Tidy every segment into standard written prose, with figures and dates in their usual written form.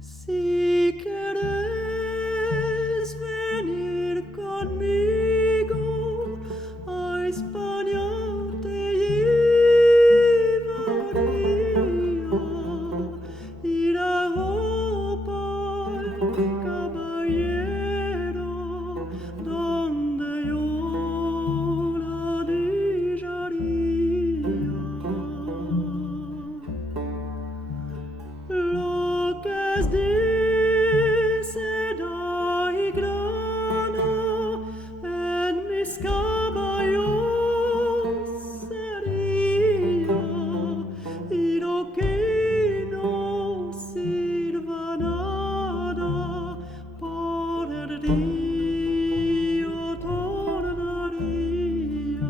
Si quieres venir conmigo a España te llevaría ir a Europa, caballero, donde yo la dejaría. Lo que es de seda y grana en mis caballos sería, y lo que no sirva nada por el río tornaría.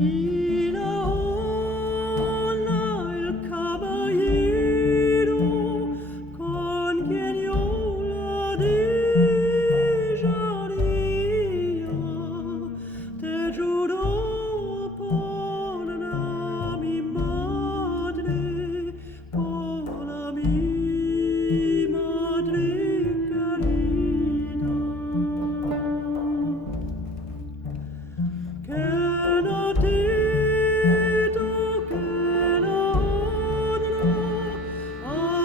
Y ahora el caballero con quien yo la dejaría, te juro por mi madre, por mi madre querida, que no te toque la honra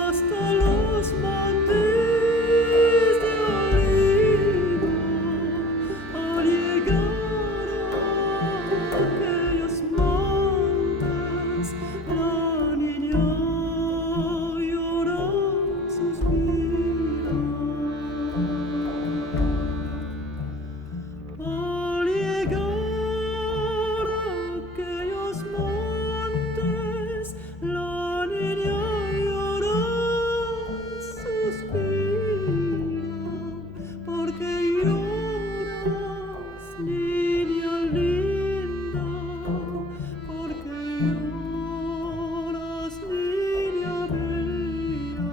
hasta los montes de olivo, al llegar a aquellos montes la niña llora, suspira. Al llegar a aquellos montes, la niña llora, suspira, porque lloras, niña linda, porque lloras, niña bella.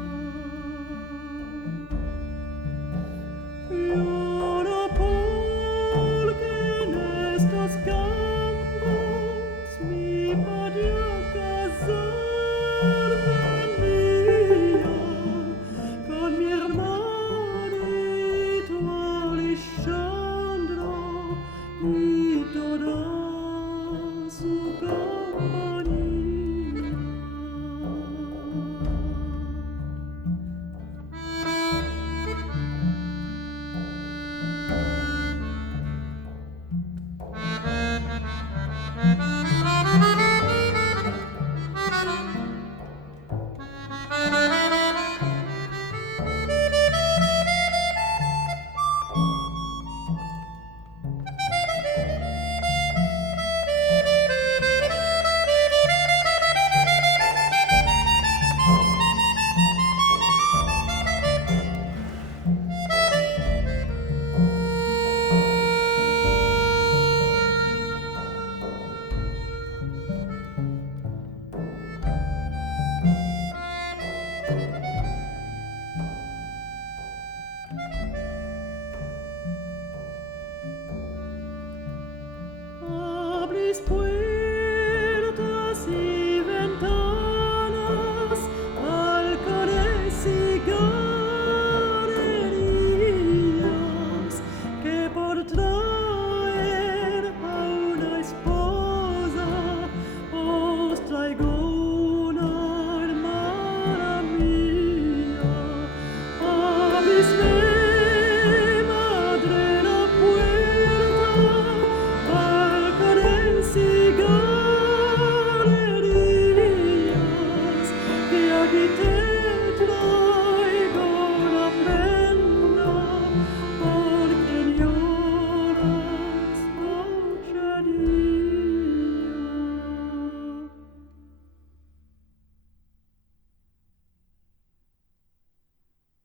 Lloro porque en estos campos mi padre a casar venía con mi hermanito Alejandro y toda su compañía.